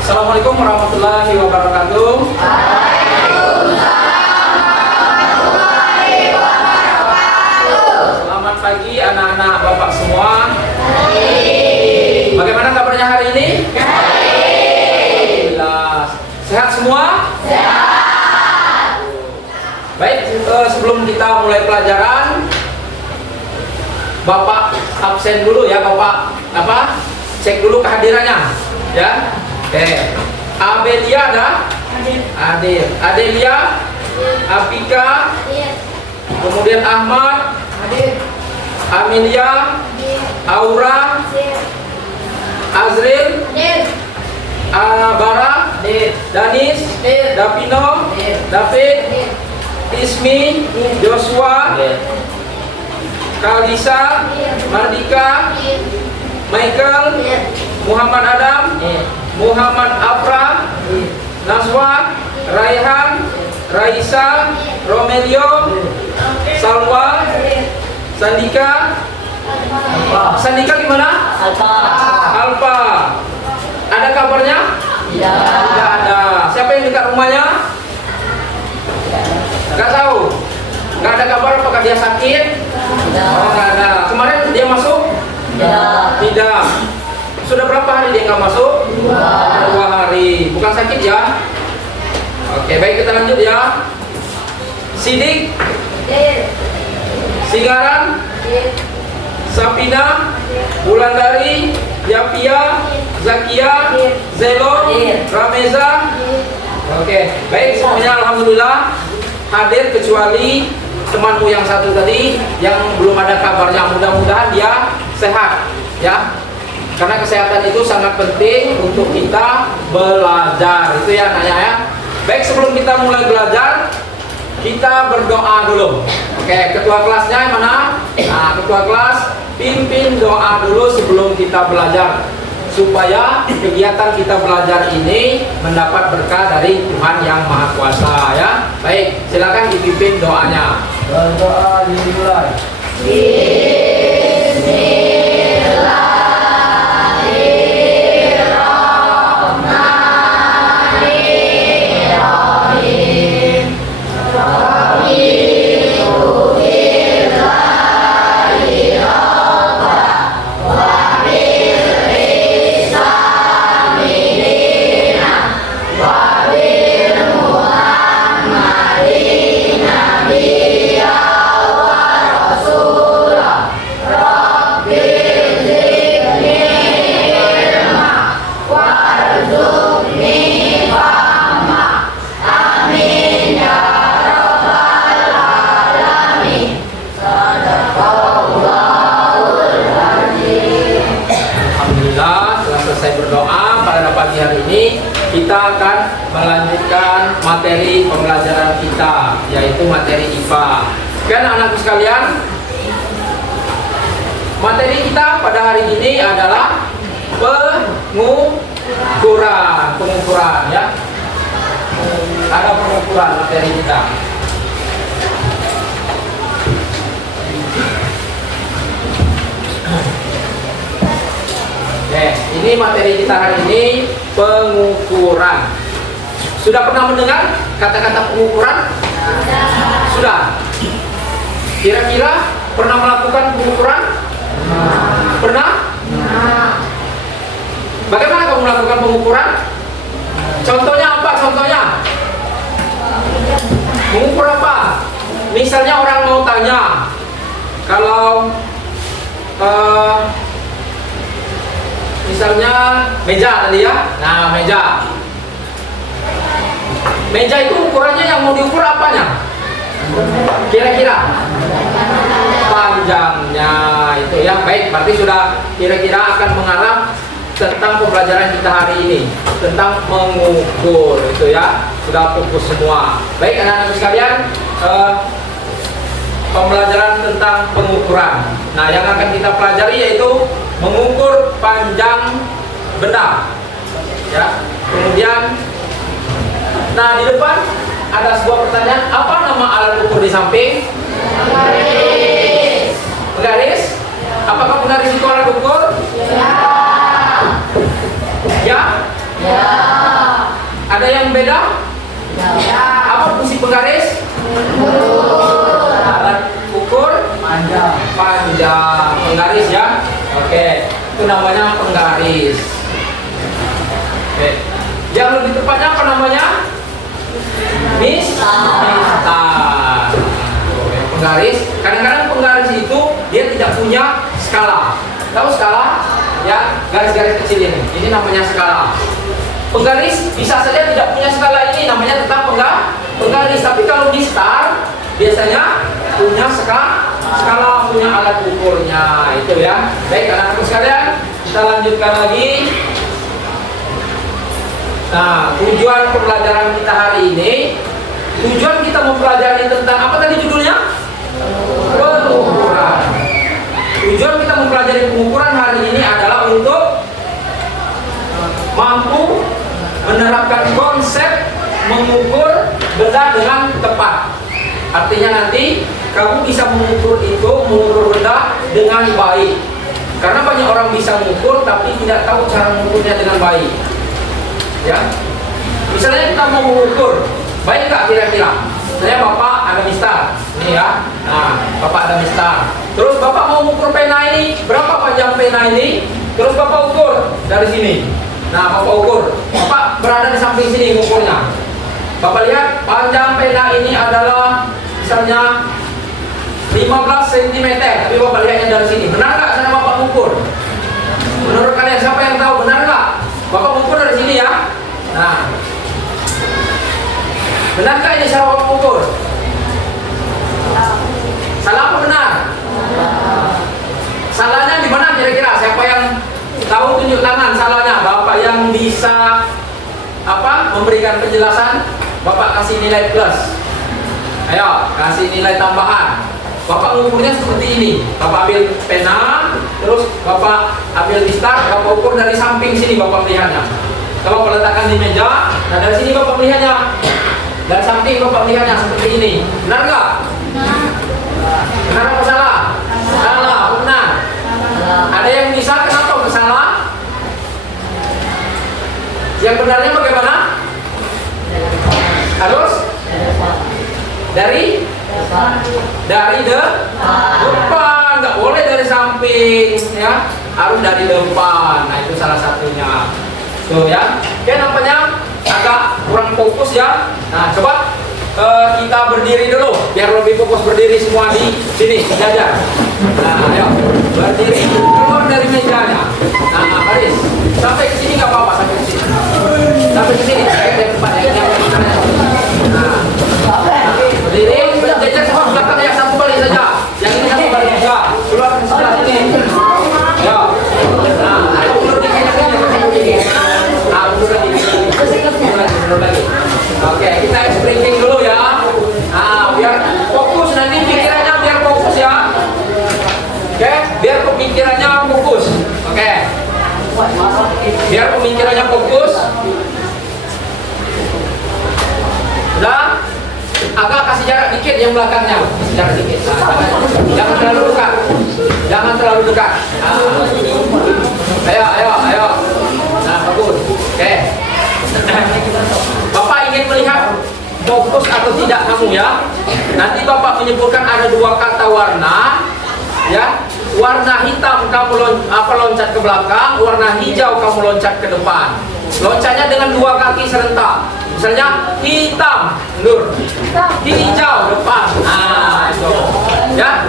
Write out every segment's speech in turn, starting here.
Assalamualaikum warahmatullahi wabarakatuh. Selamat pagi anak-anak bapak semua. Bagaimana kabarnya hari ini? Alhamdulillah. Sehat semua? Sehat. Baik, sebelum kita mulai pelajaran, Bapak absen dulu ya, Bapak cek dulu kehadirannya ya. Oke. Abelia ada? Hadir. Adelia, Apika, kemudian Ahmad, Amelia, Aura, Azril, Bara, Danis, Davino, David, Ismi, Joshua, Kalisa, Mardika, Michael, Muhammad Adam, Muhammad Afra, Naswa, Raihan, Raisa, Romelio, Salwa, Sandika. Sandika gimana? Alfa. Ada kabarnya? Tidak ada. Siapa yang dekat rumahnya? Gak tahu. Gak ada kabar apakah dia sakit? Oh, gak ada. Kemarin dia masuk? Tidak. Sudah berapa hari dia nggak masuk? 2 hari. Bukan sakit ya? Oke, baik, kita lanjut ya. Sidik, Sigaran, Sapina, Wulandari, Yapia, Zakia, Zelo, Rameza. Oke, baik, semuanya alhamdulillah hadir kecuali temanmu yang satu tadi yang belum ada kabarnya. Mudah-mudahan dia sehat ya. Karena kesehatan itu sangat penting untuk kita belajar. Itu ya nanya ya. Baik, sebelum kita mulai belajar, kita berdoa dulu. Oke, ketua kelasnya yang mana? Nah, ketua kelas pimpin doa dulu sebelum kita belajar, supaya kegiatan kita belajar ini mendapat berkah dari Tuhan Yang Maha Kuasa ya. Baik, silakan dipimpin doanya. Berdoa dimulai. Kita akan melanjutkan materi pembelajaran kita, yaitu materi IPA. Kan anak-anakku sekalian, materi kita pada hari ini adalah pengukuran ya. Ada pengukuran materi kita. Ini materi kita hari ini, pengukuran. Sudah pernah mendengar kata-kata pengukuran? Sudah. Kira-kira pernah melakukan pengukuran? Pernah? Bagaimana kamu melakukan pengukuran? Contohnya apa? Contohnya? Mengukur apa? Misalnya orang mau tanya, kalau misalnya meja tadi ya. Nah, meja itu ukurannya yang mau diukur apanya? Kira-kira panjangnya itu ya. Baik, berarti sudah kira-kira akan mengarah tentang pembelajaran kita hari ini, tentang mengukur itu ya. Sudah fokus semua. Baik anak-anak sekalian, pembelajaran tentang pengukuran. Nah, yang akan kita pelajari yaitu mengukur panjang benda. Ya. Kemudian, nah di depan ada sebuah pertanyaan, apa nama alat ukur di samping? Penggaris. Penggaris? Apakah penggaris itu alat ukur? Ya? Ya. Ada yang beda? Ya. Apa fungsi penggaris? Alat ukur Panjang. panjang. Penggaris ya. Oke, itu namanya penggaris. Oke. Yang lebih tepatnya apa namanya? Mistar. Penggaris. Kadang-kadang penggaris itu dia tidak punya skala. Tahu skala? Ya, garis-garis kecil ini. Ini namanya skala. Penggaris bisa saja tidak punya skala ini, namanya tetap penggaris. Tapi kalau mistar biasanya punya skala, punya alat ukurnya. Itu ya. Baik, anak-anak sekalian, kita lanjutkan lagi. Nah, tujuan pembelajaran kita hari ini, tujuan kita mempelajari tentang apa tadi judulnya? Pengukuran. Tujuan kita mempelajari pengukuran hari ini adalah untuk mampu menerapkan konsep mengukur benda dengan tepat. Artinya nanti kamu bisa mengukur benda dengan baik. Karena banyak orang bisa mengukur tapi tidak tahu cara mengukurnya dengan baik. Ya, misalnya kita mau mengukur, baik nggak kira-kira? Misalnya bapak ada mistar, ini ya. Nah, bapak ada mistar. Terus bapak mau mengukur pena ini, berapa panjang pena ini? Terus bapak ukur dari sini. Nah, bapak ukur. Bapak berada di samping sini mengukurnya. Bapak lihat panjang pena ini adalah misalnya 15 cm. Tapi bapak lihatnya dari sini. Benar nggak cara bapak mengukur? Menurut kalian siapa yang tahu? Benar nggak? Bapak mengukur dari sini ya. Nah, benarkah ini cara bapak mengukur? Salah apa benar? Salahnya di mana kira-kira? Siapa yang tahu, tunjuk tangan salahnya? Bapak yang bisa memberikan penjelasan, bapak kasih nilai plus. Ayo, kasih nilai tambahan. Bapak mengukurnya seperti ini. Bapak ambil pena, terus bapak ambil mistar, bapak ukur dari samping sini bapak melihatnya. Kalau bapak letakkan di meja, nah dari sini bapak melihatnya. Dari samping bapak melihatnya seperti ini. Benar nggak? Benar apa salah? Salah, benar. Ada yang bisa kenapa salah? Yang benarnya bagaimana? Harus dari depan, nggak boleh dari samping ya, harus dari depan. Nah itu salah satunya tuh ya. Oke, nampaknya agak kurang fokus ya. Nah coba kita berdiri dulu biar lebih fokus, berdiri semua di sini sejajar. Nah ayo berdiri, keluar dari mejanya. Nah baris sampai ke sini nggak apa-apa, sampai ke sini, sampai ke sini, sampai ke tempat yang nah berdiri, berjajar semua belakang ya, satu balik saja. Yang ini satu balik juga, keluar ke sebelah sini. Ya, nah ayo mundur dikit lagi. Nah mundur lagi. Oke, kita breaking dulu ya. Nah biar fokus, nanti pikirannya biar fokus ya. Oke, biar pemikirannya fokus. Oke, biar pemikirannya fokus. Udah? Agak kasih jarak dikit yang belakangnya, kasih jarak dikit. Nah, jangan terlalu dekat, jangan terlalu dekat. Nah, ayo. Nah, bagus. Oke. Bapak ingin melihat fokus atau tidak kamu ya. Nanti bapak menyebutkan ada dua kata warna, ya. Warna hitam kamu loncat ke belakang, warna hijau kamu loncat ke depan. Loncatnya dengan dua kaki serentak. Misalnya hitam, mundur. Hijau, depan. Nah, itu. Ya.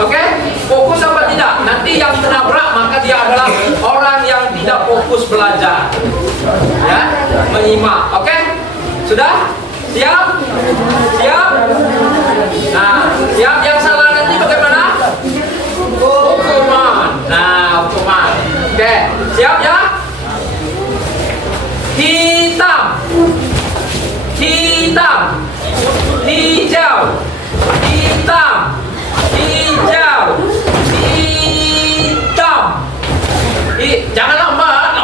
Oke? Fokus apa tidak? Nanti yang menabrak maka dia adalah orang yang tidak fokus belajar. Ya, menyimak. Oke? Sudah? Siap? Siap? Nah, siap. Yang salah nanti bagaimana? Hukuman. Nah, hukuman. Oke, siap ya? Hitam, hitam, hijau, hitam, hijau, hitam. Jangan lambat,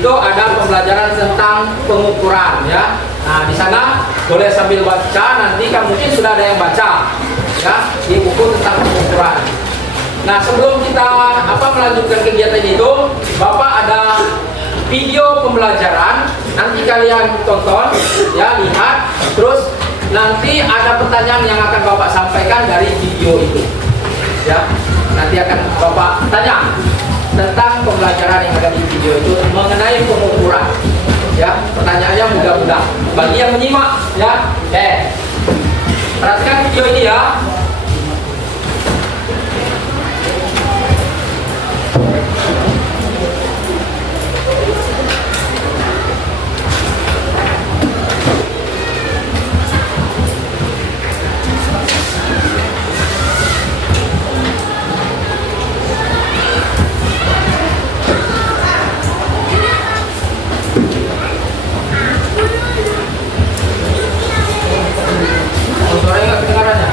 itu ada pembelajaran tentang pengukuran ya. Nah, di sana boleh sambil baca, nanti kan mungkin sudah ada yang baca ya di buku tentang pengukuran. Nah, sebelum kita melanjutkan kegiatan itu, Bapak ada video pembelajaran, nanti kalian tonton ya, lihat, terus nanti ada pertanyaan yang akan Bapak sampaikan dari video itu ya. Nanti akan Bapak tanya tentang pembelajaran yang ada di video itu mengenai pengukuran ya. Pertanyaannya mudah-mudah bagi yang menyimak ya. Perhatikan video ini ya. Suaranya nggak kedengarannya?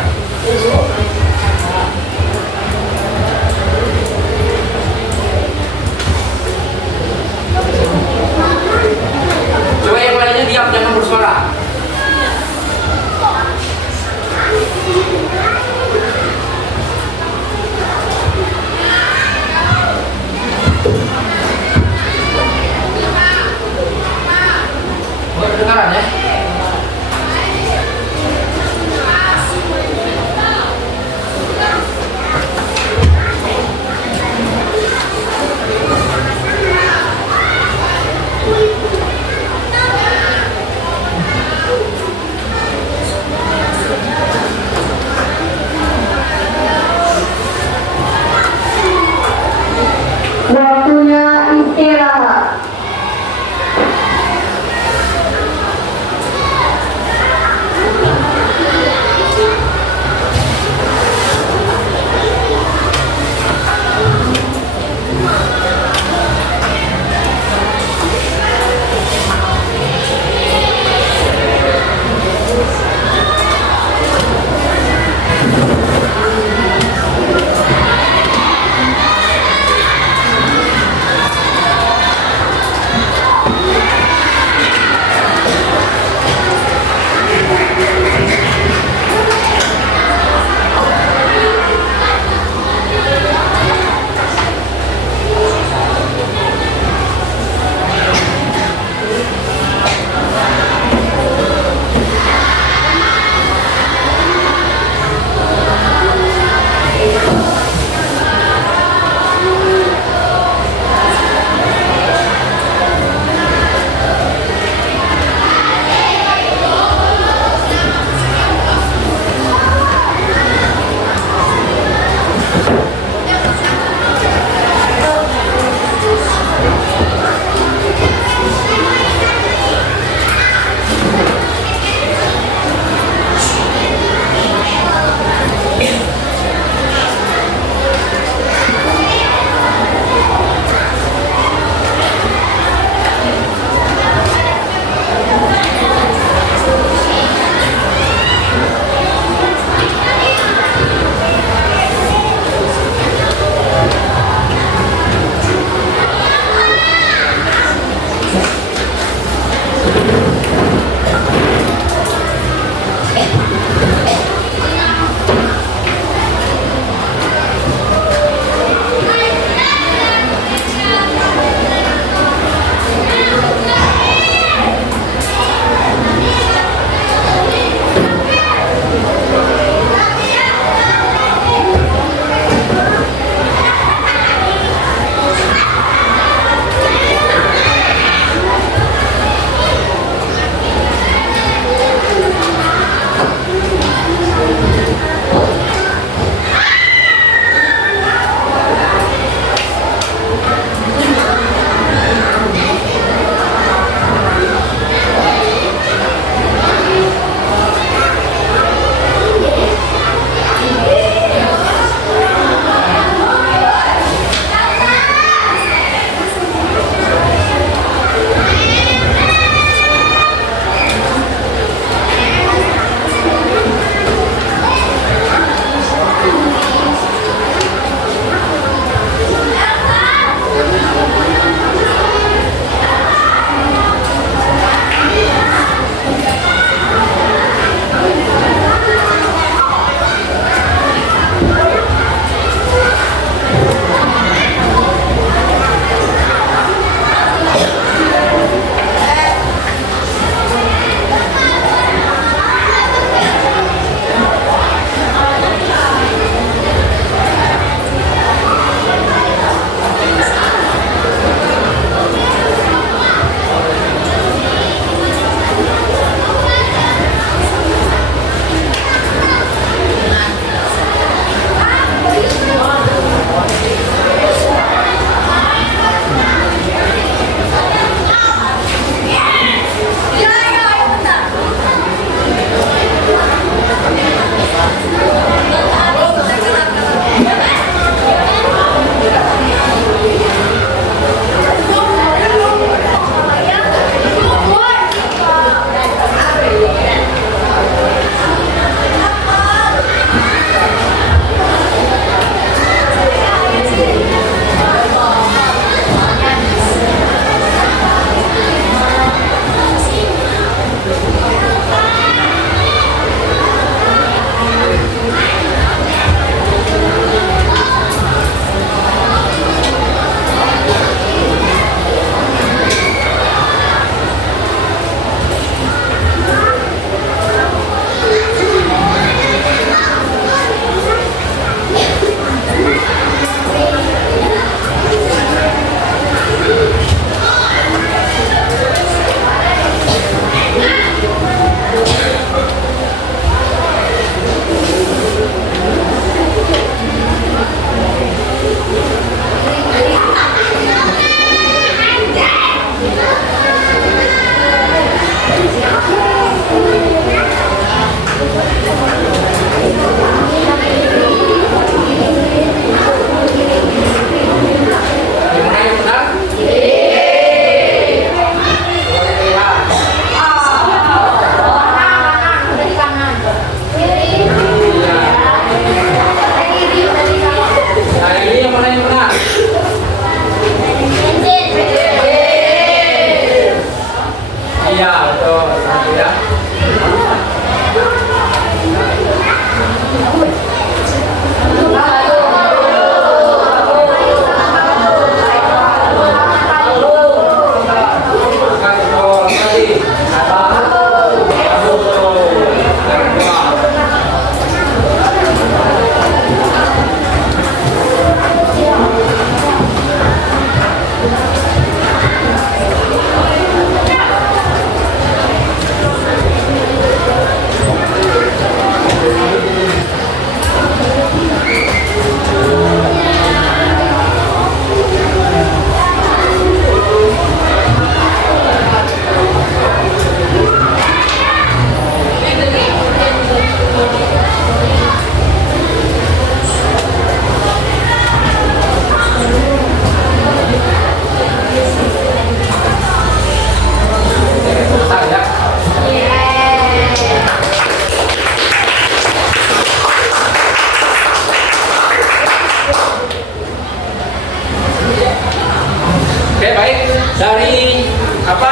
dari apa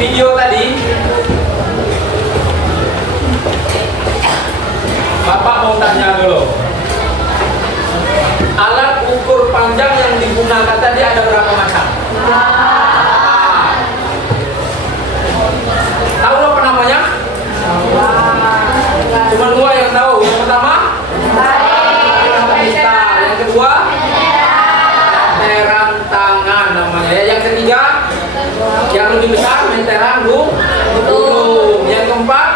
video tadi, Bapak mau tanya dulu, alat ukur panjang yang digunakan tadi ada berapa macam? Tahu apa namanya? Cuma dua yang tahu. Yang pertama pita, yang kedua meteran tangan namanya. Yang ketiga yang lebih besar meteran gulung. Yang keempat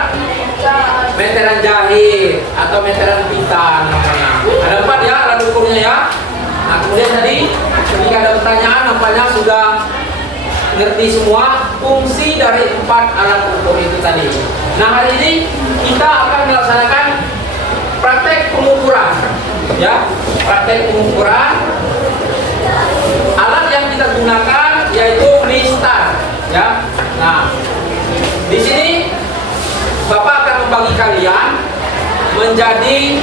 meteran jahit atau meteran pita namanya. Ada 4 ya alat ukurnya ya. Nah kemudian tadi ketika ada pertanyaan nampaknya sudah ngerti semua fungsi dari 4 alat ukur itu tadi. Nah hari ini kita akan melaksanakan praktek pengukuran ya, praktek pengukuran. Alat yang kita gunakan yaitu listar ya. Nah di sini Bapak akan membagi kalian menjadi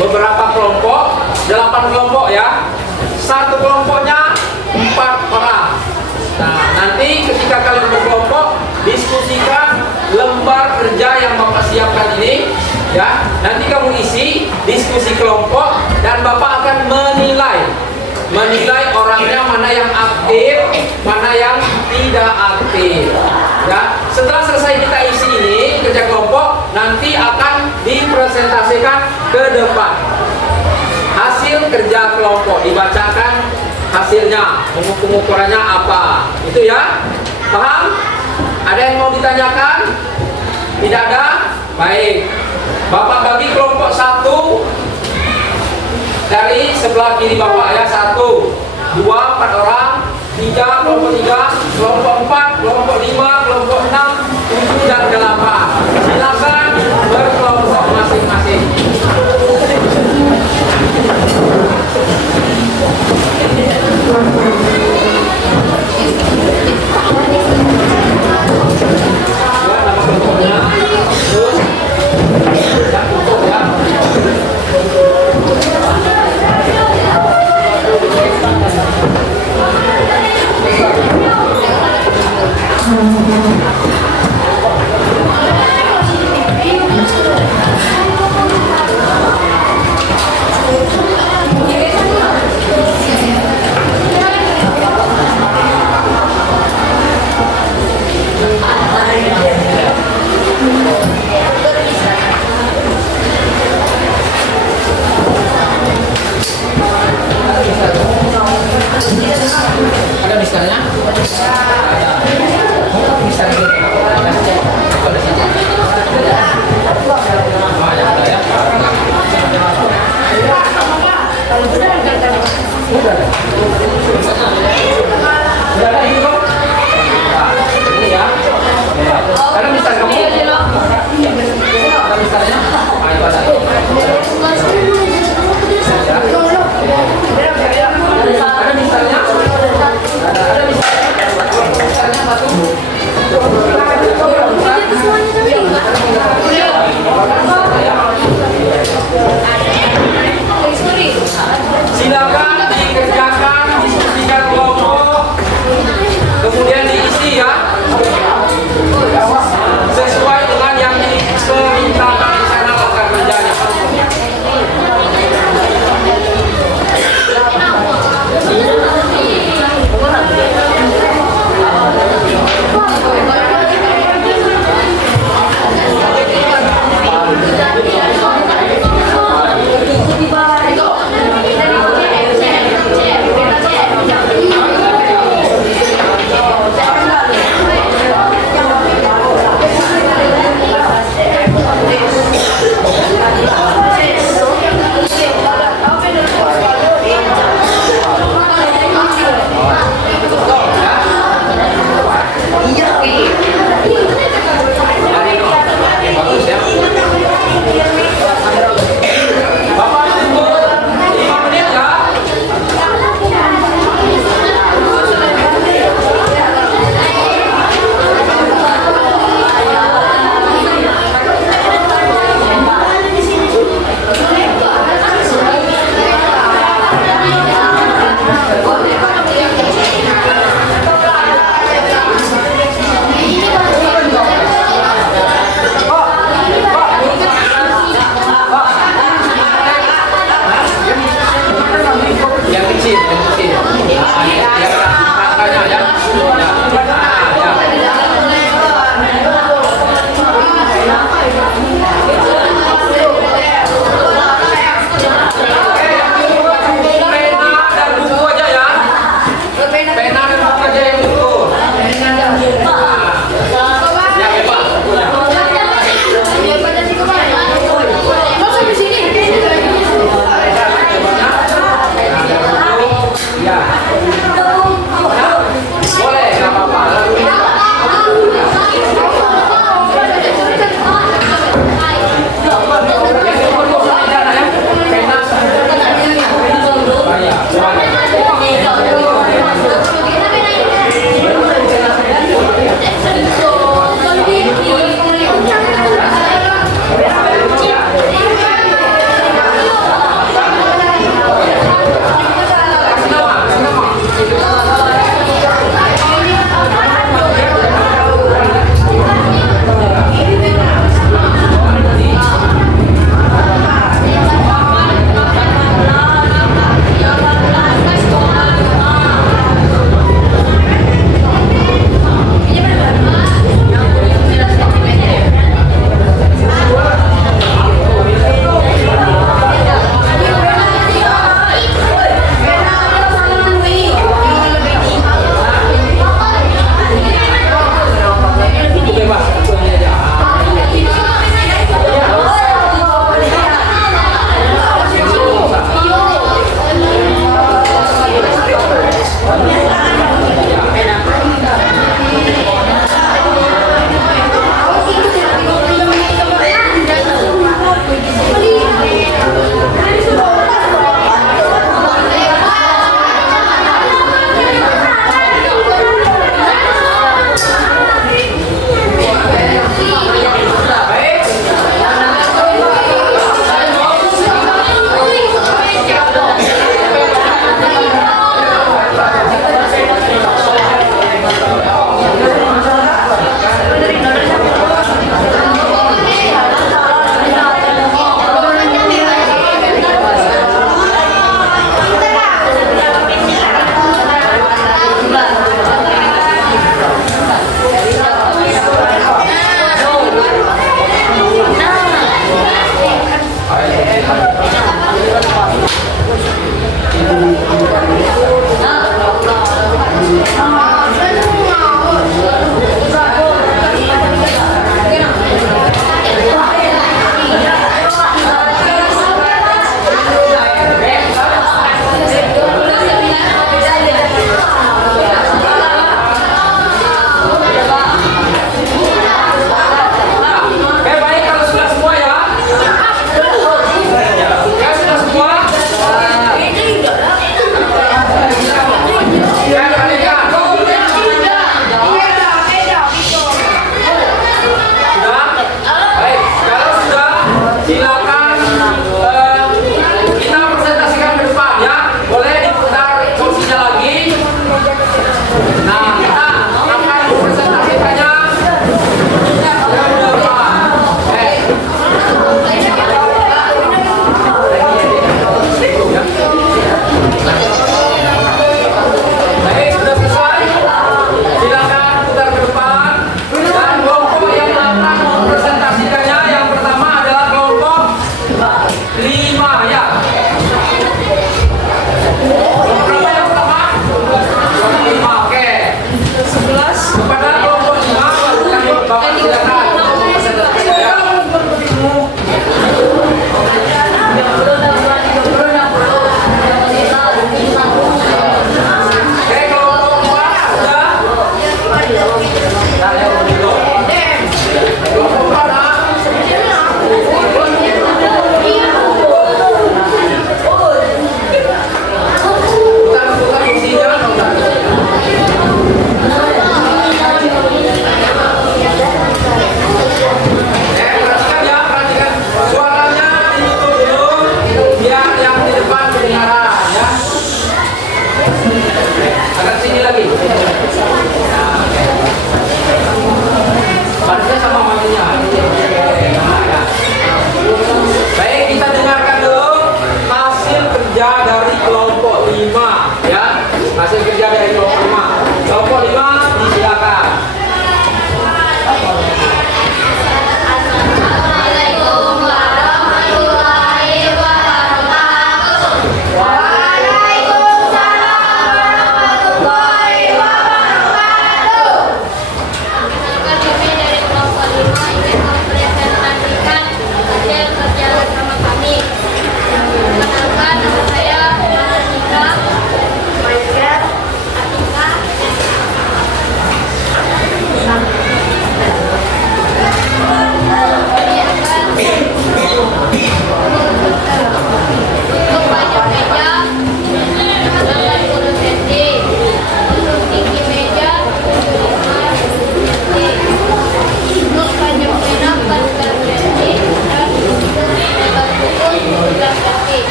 beberapa kelompok, 8 kelompok ya. Satu kelompoknya 4 orang. Nah, nanti ketika kalian berkelompok, diskusikan lembar kerja yang Bapak siapkan ini ya. Nanti kamu isi diskusi kelompok dan Bapak akan menilai orangnya mana yang aktif, mana yang tidak aktif. Ya, setelah selesai kita isi ini kerja kelompok, nanti akan dipresentasikan ke depan. Hasil kerja kelompok dibacakan hasilnya, pengukurannya apa, itu ya. Paham? Ada yang mau ditanyakan? Tidak ada? Baik. Bapak bagi kelompok 1 dari sebelah kiri Bapak ya, 1, 2, 4 orang, 3, kelompok 3, kelompok 4, kelompok 5, kelompok 6, 7 dan 8. Silakan berkelompok masing-masing. Ada misalnya? Silakan dikerjakan, diskusikan kelompok, kemudian diisi ya, sesuai dengan yang diperintahkan di sana langkah kerjanya.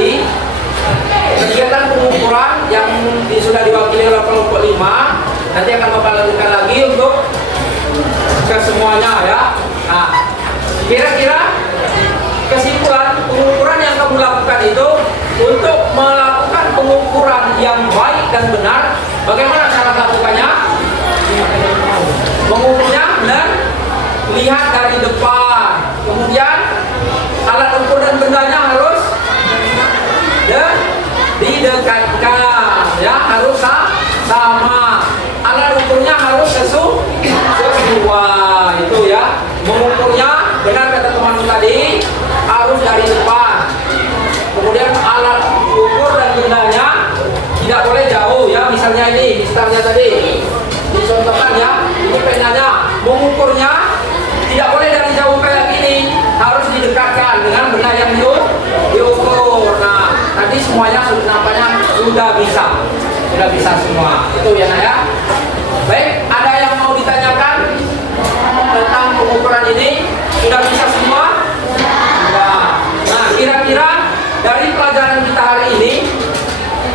tadi, kegiatan pengukuran yang sudah diwakili oleh kelompok 5 nanti akan Bapak lanjutkan lagi untuk ke semuanya ya. Nah, kira-kira kesimpulan pengukuran yang kamu lakukan itu untuk melakukan pengukuran yang baik dan benar, bagaimana cara melakukannya? Mengukurnya benar, lihat dari depan, kemudian alat ukur dan bendanya harus didekatkan ya, harus sama, alat ukurnya harus sesuai itu ya. Mengukurnya benar kata teman tadi, harus dari depan, kemudian alat ukur dan bendanya tidak boleh jauh ya. Misalnya ini, misalnya tadi dicontohkan ya, ini penanya, mengukurnya tidak boleh dari jauh kayak gini, harus didekatkan dengan benda yang diukur. Nah, tadi semuanya nampaknya sudah bisa semua. Itu ya nak ya. Baik, ada yang mau ditanyakan tentang pengukuran ini? Sudah bisa semua? Sudah. Nah, kira-kira dari pelajaran kita hari ini,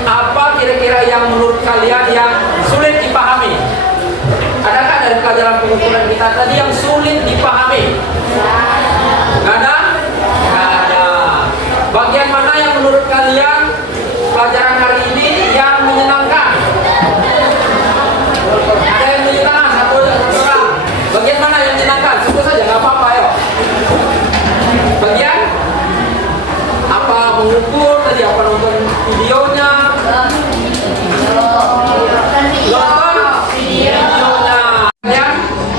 apa kira-kira yang menurut kalian yang sulit dipahami? Adakah dari pelajaran pengukuran kita tadi yang sulit dipahami? Nggak ada? Nggak ada. Bagian mana yang menurut kalian pelajaran hari ini yang menyenangkan? Ada yang menyenangkan? Satu orang. Bagian mana yang menyenangkan? Sebut saja, nggak apa-apa ya. Bagian apa? Mengukur tadi, apa nonton videonya?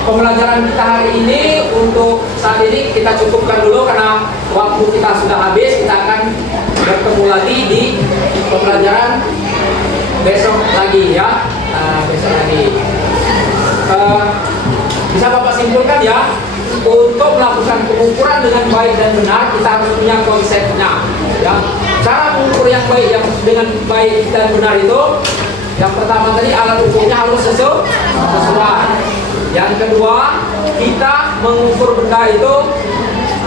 Pembelajaran kita hari ini untuk saat ini kita cukupkan dulu karena waktu kita sudah habis. Kita akan bertemu lagi di pembelajaran besok lagi ya. Besok lagi. Bisa Bapak simpulkan ya, untuk melakukan pengukuran dengan baik dan benar kita harus punya konsepnya ya. Cara mengukur yang baik, yang dengan baik dan benar itu, yang pertama tadi alat ukurnya harus sesuai. Yang kedua, kita mengukur benda itu,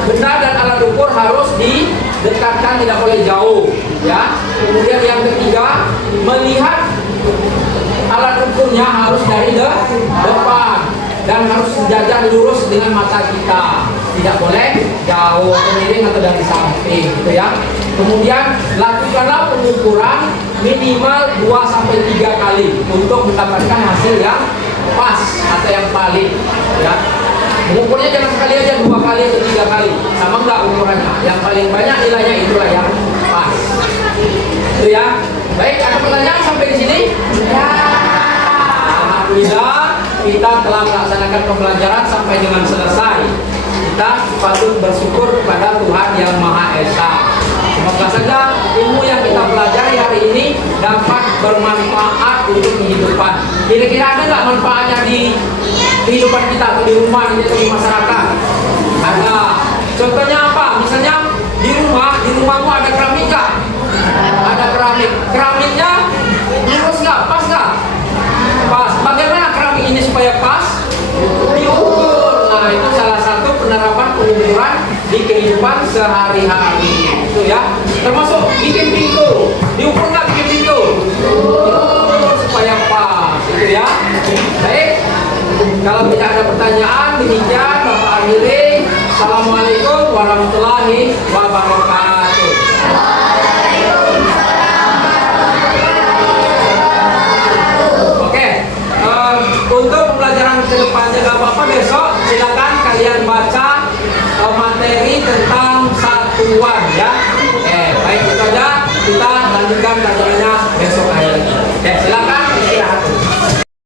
benda dan alat ukur harus didekatkan, tidak boleh jauh ya. Kemudian yang ketiga, melihat alat ukurnya harus dari depan dan harus sejajar lurus dengan mata kita, tidak boleh jauh ke miring atau dari samping gitu ya. Kemudian lakukanlah pengukuran minimal 2-3 kali untuk mendapatkan hasil yang pas atau yang valid ya. Mengukurnya jangan sekali aja 2 kali atau 3 kali, sama enggak ukurannya, yang paling banyak nilainya itulah yang pas itu ya. Baik, ada pertanyaan sampai di sini? Ya. Alhamdulillah kita telah melaksanakan pembelajaran sampai dengan selesai. Kita patut bersyukur kepada Tuhan Yang Maha Esa. Semoga saja ilmu yang kita pelajari hari ini dapat bermanfaat untuk kehidupan. Kira-kira ada nggak manfaatnya di kehidupan kita atau di rumah atau di masyarakat? Ada. Contohnya apa? Misalnya di rumahmu ada keramik nggak? Ada keramik. Keramiknya lurus nggak? Pas nggak? Pas. Bagaimana keramik ini supaya pas? Diukur. Nah, itu salah satu penerapan pengukuran di kehidupan sehari-hari itu ya. Termasuk bikin pintu, diukur nggak bikin pintu? Diukur supaya pas itu ya. Baik, kalau tidak ada pertanyaan, demikian Bapak akhiri. Assalamualaikum warahmatullahi wabarakatuh. Oke, untuk pembelajaran kedepannya nggak apa-apa, besok silakan kalian baca materi tentang satuan ya. Baik, itu aja, kita lanjutkan pelajaran